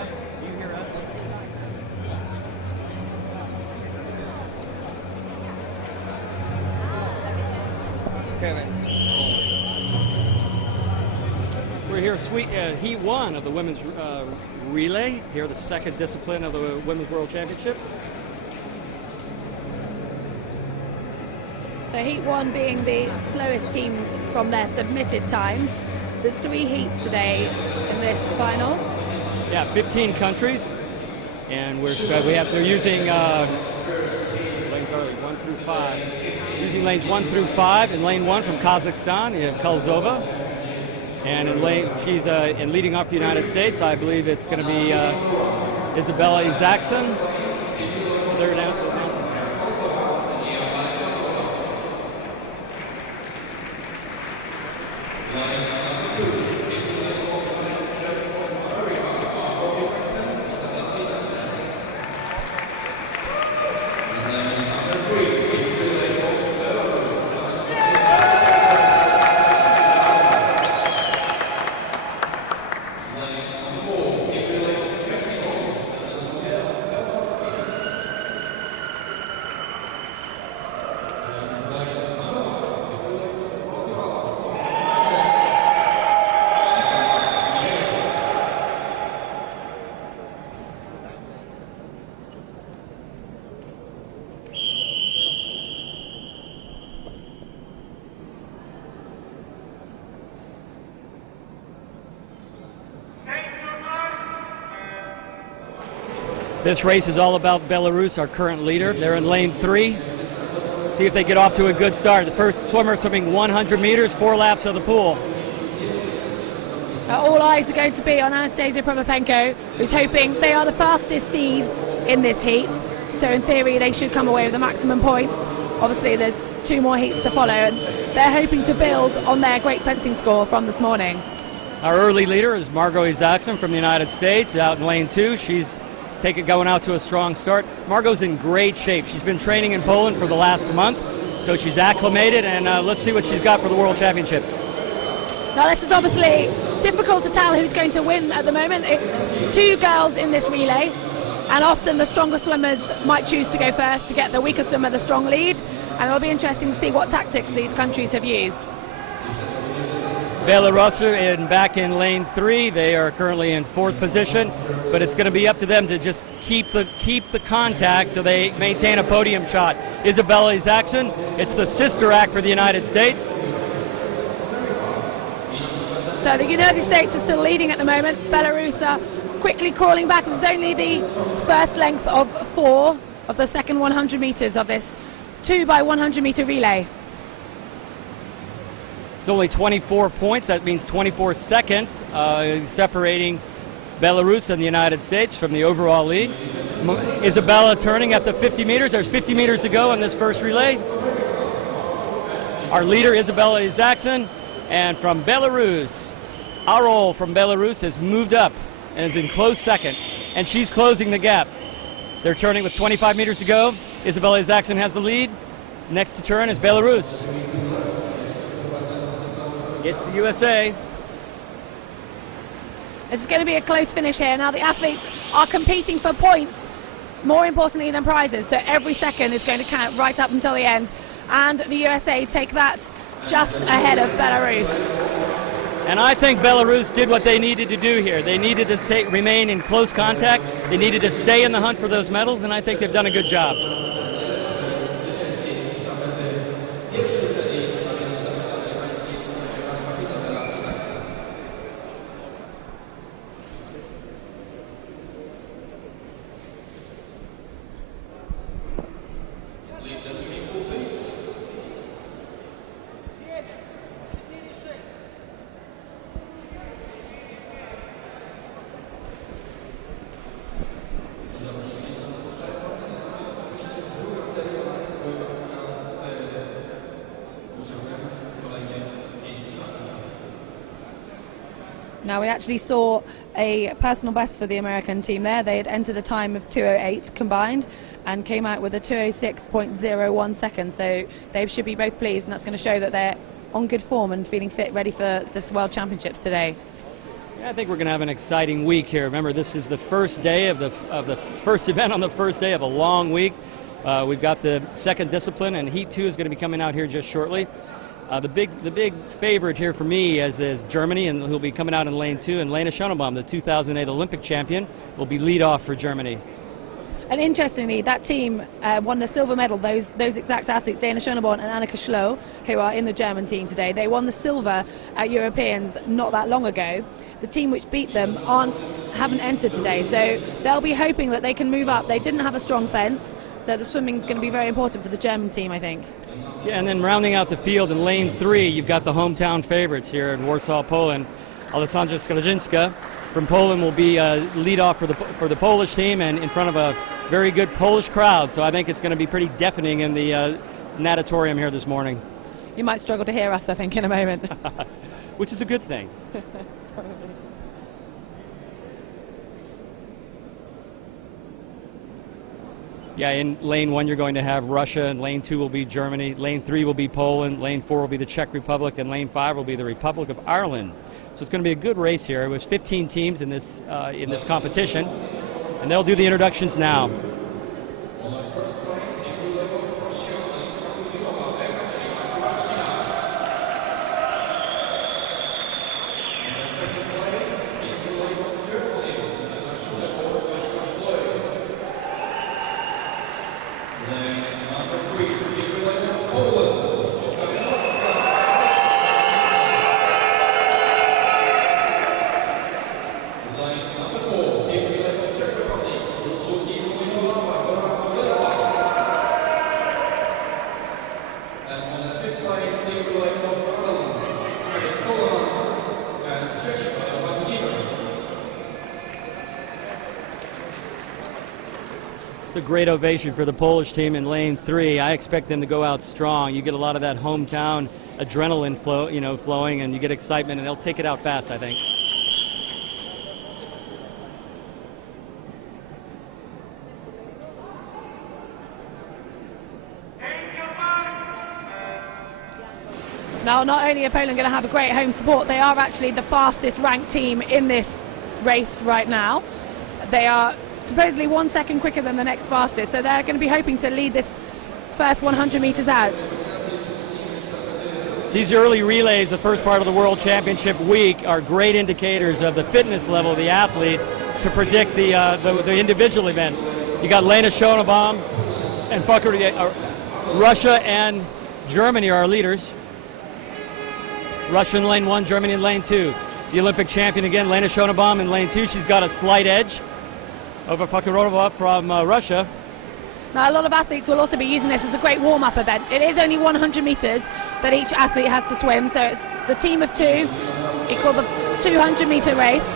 us? Do you hear us? Okay, we're here, Heat 1 of the women's relay. Here, the second discipline of the Women's World Championships. So Heat 1 being the slowest teams from their submitted times. There's 3 heats today in this final. Yeah, 15 countries, and they're using lanes are 1 through 5. Using lanes 1 through 5. In lane 1 from Kazakhstan, you have Kulzova, and in leading off the United States, I believe it's going to be Isabella Isaacson. Third out. This race is all about Belarus, our current leader. They're in lane 3. See if they get off to a good start. The first swimmer swimming 100 meters, 4 laps of the pool. All eyes are going to be on Anastasia Prokopenko, who's hoping they are the fastest seed in this heat. So in theory, they should come away with the maximum points. Obviously, there's 2 more heats to follow, and they're hoping to build on their great fencing score from this morning. Our early leader is Margot Isaacson from the United States, out in lane 2. She's going out to a strong start. Margot's in great shape. She's been training in Poland for the last month, so she's acclimated, and let's see what she's got for the World Championships. Now this is obviously difficult to tell who's going to win at the moment. It's 2 girls in this relay, and often the stronger swimmers might choose to go first to get the weaker swimmer the strong lead, and it'll be interesting to see what tactics these countries have used. Belarus back in lane 3. They are currently in 4th position, but it's going to be up to them to just keep the contact so they maintain a podium shot. Isabella Isaacson, it's the sister act for the United States. So the United States are still leading at the moment. Belarus are quickly crawling back. This is only the first length of 4 of the second 100 meters of this 2 by 100 meter relay. It's only 24 points. That means 24 seconds separating Belarus and the United States from the overall lead. Isabella turning at the 50 meters. There's 50 meters to go in this first relay. Our leader, Isabella Isaacson, and from Belarus, Arol from Belarus has moved up and is in close second, and she's closing the gap. They're turning with 25 meters to go. Isabella Isaacson has the lead. Next to turn is Belarus. It's the USA. This is going to be a close finish here. Now the athletes are competing for points, more importantly than prizes, so every second is going to count right up until the end. And the USA take that just ahead of Belarus. And I think Belarus did what they needed to do here. They needed to remain in close contact. They needed to stay in the hunt for those medals, and I think they've done a good job. Now we actually saw a personal best for the American team there. They had entered a time of 2:08 combined and came out with a 2:06.01 seconds. So they should be both pleased, and that's going to show that they're on good form and feeling fit, ready for this World Championships today. I think we're going to have an exciting week here. Remember, this is the first day of the first event on the first day of a long week. We've got the second discipline, and Heat 2 is going to be coming out here just shortly. The big favorite here for me is Germany, and who'll be coming out in lane 2. And Lena Schönebaum, the 2008 Olympic champion, will be lead off for Germany. And interestingly, that team won the silver medal, those exact athletes, Lena Schönebaum and Annika Schloh, who are in the German team today. They won the silver at Europeans not that long ago. The team which beat them haven't entered today, so they'll be hoping that they can move up. They didn't have a strong fence, so the swimming is going to be very important for the German team, I think. Yeah, and then rounding out the field in lane 3, you've got the hometown favorites here in Warsaw, Poland. Alessandra Skarżynska from Poland will be lead off for the Polish team, and in front of a very good Polish crowd. So I think it's going to be pretty deafening in the natatorium here this morning. You might struggle to hear us, I think, in a moment. Which is a good thing. Yeah, in lane 1 you're going to have Russia, and lane 2 will be Germany, lane 3 will be Poland, lane 4 will be the Czech Republic, and lane 5 will be the Republic of Ireland. So it's going to be a good race here. It was 15 teams in this competition, and they'll do the introductions now. A great ovation for the Polish team in lane 3. I expect them to go out strong. You get a lot of that hometown adrenaline flowing, and you get excitement, and they'll take it out fast, I think. Now, not only are Poland going to have a great home support, they are actually the fastest ranked team in this race right now. They are supposedly 1 second quicker than the next fastest, so they're going to be hoping to lead this first 100 meters out. These early relays, the first part of the World Championship week, are great indicators of the fitness level of the athletes to predict the individual events. You got Lena Schönebaum and Russia and Germany are our leaders. Russia in lane 1, Germany in lane 2. The Olympic champion again, Lena Schönebaum in lane 2. She's got a slight edge over Fakirova from Russia. Now, a lot of athletes will also be using this as a great warm-up event. It is only 100 meters that each athlete has to swim, so it's the team of 2 equal the 200-meter race.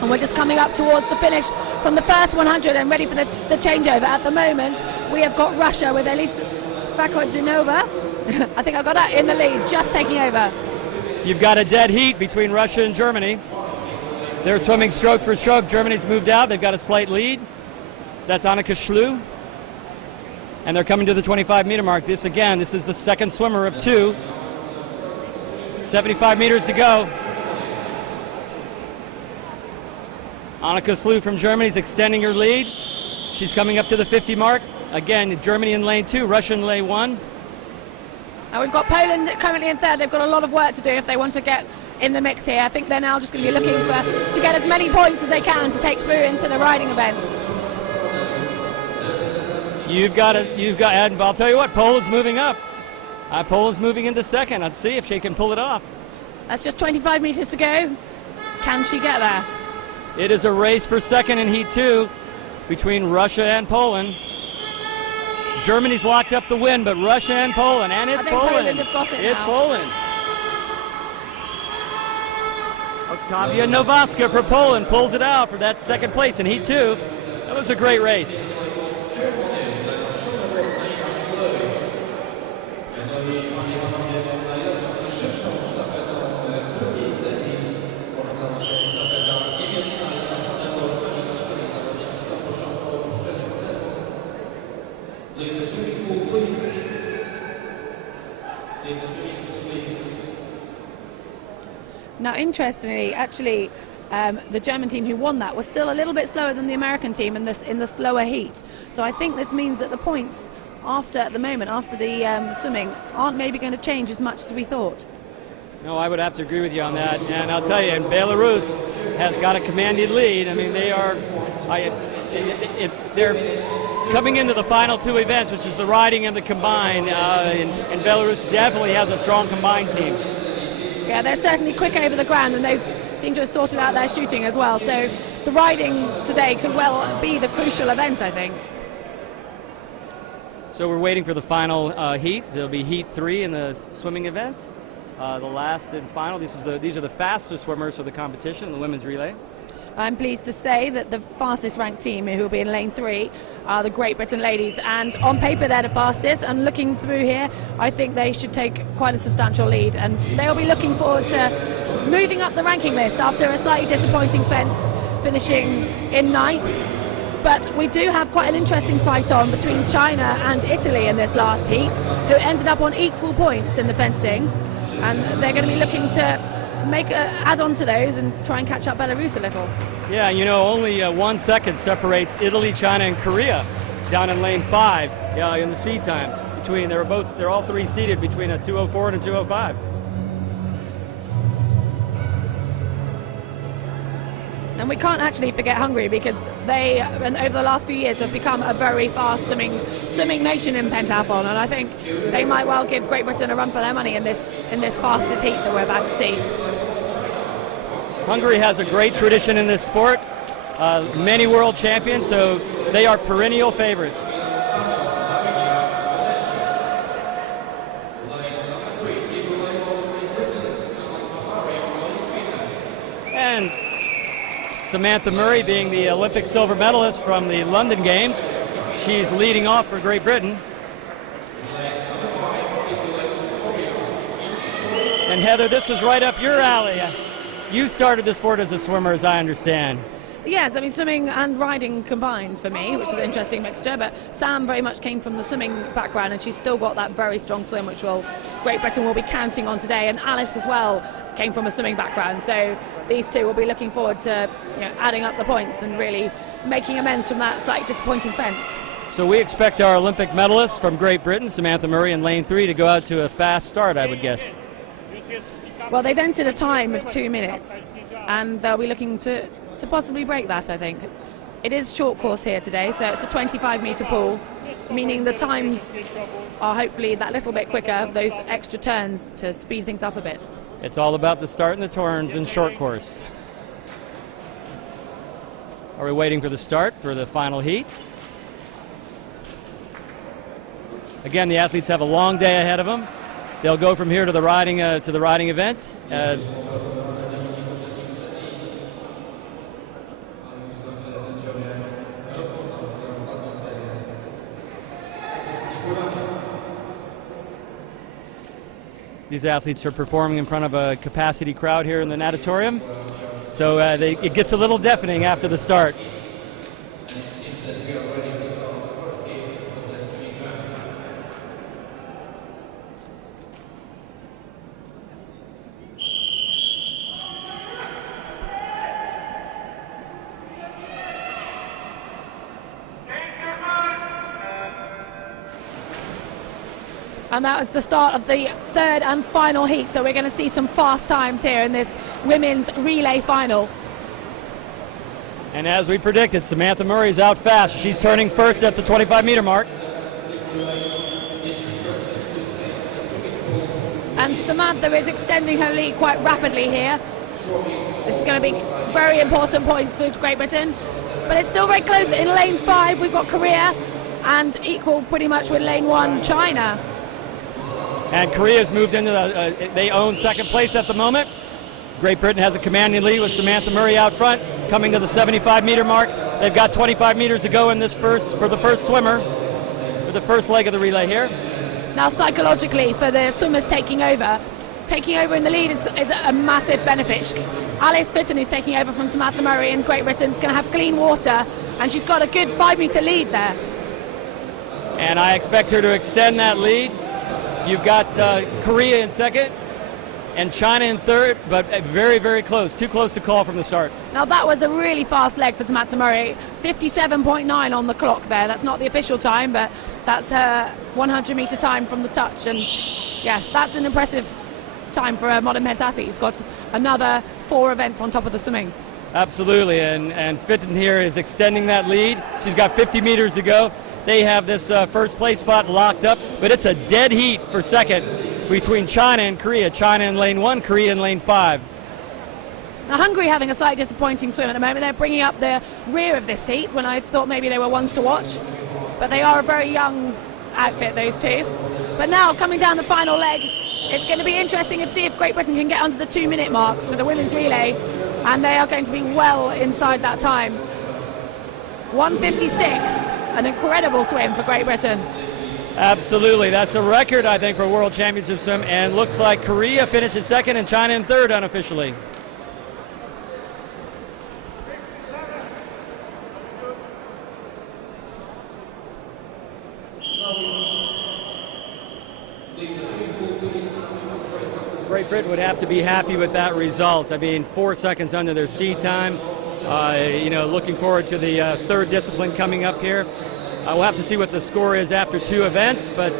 And we're just coming up towards the finish from the first 100 and ready for the changeover. At the moment, we have got Russia with Elisa Fakhodinova, I think I got that, in the lead, just taking over. You've got a dead heat between Russia and Germany. They're swimming stroke for stroke. Germany's moved out. They've got a slight lead. That's Annika Schloh. And they're coming to the 25-meter mark. This is the second swimmer of 2. 75 meters to go. Annika Schloh from Germany is extending her lead. She's coming up to the 50 mark. Again, Germany in lane 2, Russia in lane 1. Now we've got Poland currently in 3rd. They've got a lot of work to do if they want to get in the mix here. I think they're now just going to be looking to get as many points as they can to take through into the riding event. And I'll tell you what, Poland's moving up. Poland's moving into 2nd. Let's see if she can pull it off. That's just 25 meters to go. Can she get there? It is a race for 2nd in Heat 2 between Russia and Poland. Germany's locked up the win, but Russia and Poland, and it's Poland. Have got it it's now. Poland. Octavia Nowaska for Poland pulls it out for that 2nd place in Heat 2. That was a great race. Now, interestingly, actually, the German team who won that was still a little bit slower than the American team in the slower heat. So I think this means that the points after the swimming aren't maybe going to change as much as we thought. No, I would have to agree with you on that. And I'll tell you, and Belarus has got a commanding lead. I mean, they're coming into the final two events, which is the riding and the combined, and Belarus definitely has a strong combined team. Yeah, they're certainly quick over the ground, and they seem to have sorted out their shooting as well. So the riding today could well be the crucial event, I think. So we're waiting for the final heat. There'll be heat 3 in the swimming event. The last and final. These are the fastest swimmers for the competition, the women's relay. I'm pleased to say that the fastest ranked team, who will be in lane 3, are the Great Britain ladies. And on paper, they're the fastest. And looking through here, I think they should take quite a substantial lead. And they'll be looking forward to moving up the ranking list after a slightly disappointing fence, finishing in 9th. But we do have quite an interesting fight on between China and Italy in this last heat, who ended up on equal points in the fencing. And they're going to be looking to add on to those and try and catch up Belarus a little. Yeah, only 1 second separates Italy, China, and Korea down in lane 5 in the seed times. They're all three seated between a 2:04 and a 2:05. And we can't actually forget Hungary, because they, over the last few years, have become a very fast swimming nation in pentathlon, and I think they might well give Great Britain a run for their money in this fastest heat that we're about to see. Hungary has a great tradition in this sport, many world champions, so they are perennial favorites. And Samantha Murray, being the Olympic silver medalist from the London Games, she's leading off for Great Britain. And Heather, this was right up your alley. You started the sport as a swimmer, as I understand. Yes, I mean, swimming and riding combined for me, which is an interesting mixture, but Sam very much came from the swimming background, and she's still got that very strong swim, which Great Britain will be counting on today, and Alice as well came from a swimming background, so these two will be looking forward to adding up the points and really making amends from that slightly disappointing fence. So we expect our Olympic medalists from Great Britain, Samantha Murray in lane 3, to go out to a fast start, I would guess. Well, they've entered a time of 2 minutes, and they'll be looking to possibly break that, I think. It is short course here today, so it's a 25-metre pool, meaning the times are hopefully that little bit quicker, those extra turns to speed things up a bit. It's all about the start and the turns in short course. Are we waiting for the start for the final heat? Again, the athletes have a long day ahead of them. They'll go from here to the riding event. These athletes are performing in front of a capacity crowd here in the natatorium, so it gets a little deafening after the start. And that was the start of the third and final heat, so we're going to see some fast times here in this women's relay final. And as we predicted, Samantha Murray's out fast. She's turning first at the 25-meter mark. And Samantha is extending her lead quite rapidly here. This is going to be very important points for Great Britain. But it's still very close. In lane 5, we've got Korea, and equal pretty much with lane 1, China. And Korea's moved into they own second place at the moment. Great Britain has a commanding lead with Samantha Murray out front, coming to the 75-meter mark. They've got 25 meters to go in this for the first swimmer, for the first leg of the relay here. Now, psychologically, for the swimmers taking over in the lead is a massive benefit. Alice Fitton, who's taking over from Samantha Murray in Great Britain, is going to have clean water, and she's got a good 5-meter lead there. And I expect her to extend that lead. You've got Korea in second, and China in third, but very, very close. Too close to call from the start. Now that was a really fast leg for Samantha Murray. 57.9 on the clock there. That's not the official time, but that's her 100-meter time from the touch. And yes, that's an impressive time for a modern pentathlete. He's got another 4 events on top of the swimming. Absolutely, and Fitton here is extending that lead. She's got 50 meters to go. They have this first place spot locked up, but it's a dead heat for second between China and Korea. China in lane 1, Korea in lane 5. Now Hungary having a slightly disappointing swim at the moment. They're bringing up the rear of this heat when I thought maybe they were ones to watch. But they are a very young outfit, those two. But now coming down the final leg, it's going to be interesting to see if Great Britain can get under the 2-minute mark for the women's relay. And they are going to be well inside that time. 1:56, an incredible swim for Great Britain. Absolutely, that's a record, I think, for World Championship swim, and looks like Korea finishes second and China in third unofficially. Great Britain would have to be happy with that result. I mean, 4 seconds under their seed time. Looking forward to the third discipline coming up here. We'll have to see what the score is after 2 events, but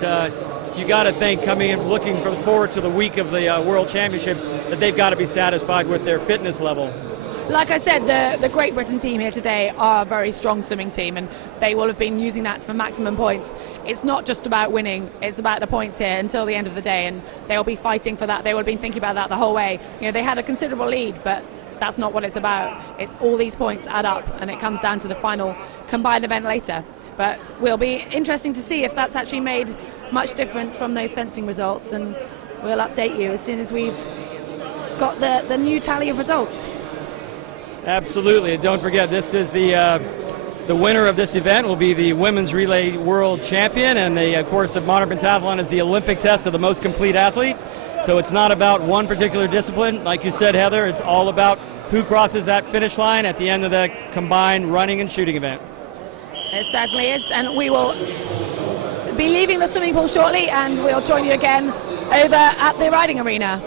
you got to think, coming in, looking forward to the week of the World Championships, that they've got to be satisfied with their fitness level. Like I said, the Great Britain team here today are a very strong swimming team, and they will have been using that for maximum points. It's not just about winning, it's about the points here until the end of the day, and they'll be fighting for that. They will have been thinking about that the whole way. They had a considerable lead, but that's not what it's about. It's all these points add up, and it comes down to the final combined event later. But will be interesting to see if that's actually made much difference from those fencing results, and we'll update you as soon as we've got the new tally of results. Absolutely, and don't forget, this is the winner of this event will be the women's relay world champion, and the course of modern pentathlon is the Olympic test of the most complete athlete. So it's not about one particular discipline. Like you said, Heather, it's all about who crosses that finish line at the end of the combined running and shooting event. It certainly is, and we will be leaving the swimming pool shortly, and we'll join you again over at the riding arena.